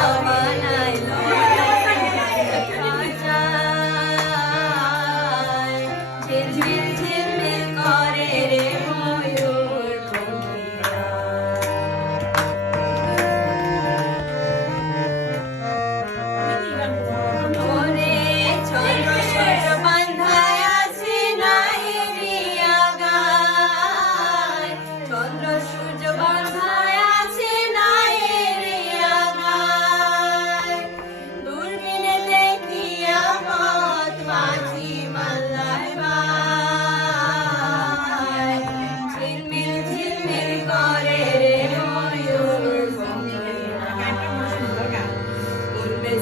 my Amen.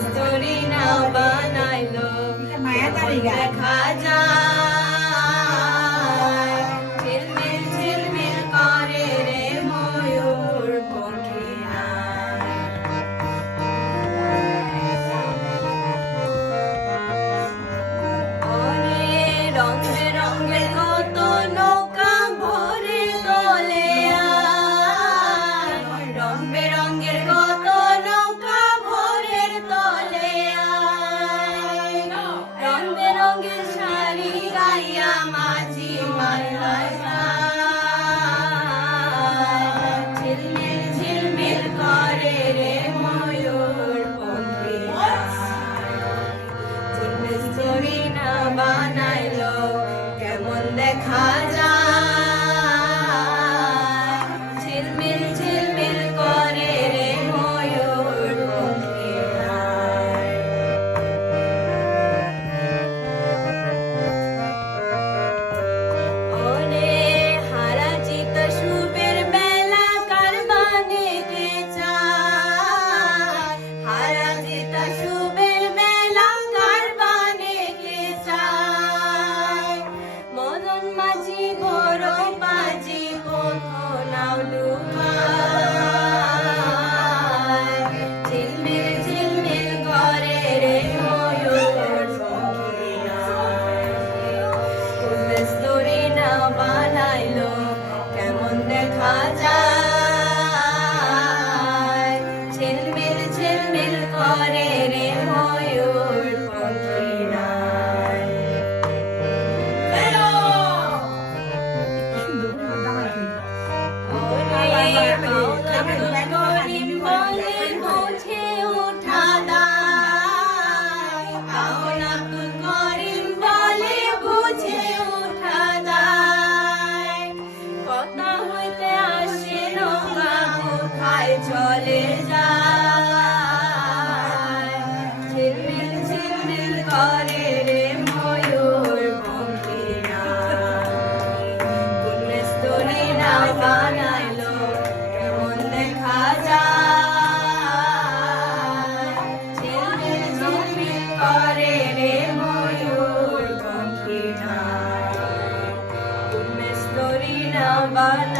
Story না বানাইলো দেখা যায় চলে যায়। ঝিলমিল ঝিলমিল করে রে ময়ূর পঙ্খিনা কোন স্তরে না বানাইলো এমন দেখা যায়? ঝিলমিল ঝিলমিল করে রে ময়ূর পঙ্খিনা কোন স্তরে না বানাইলো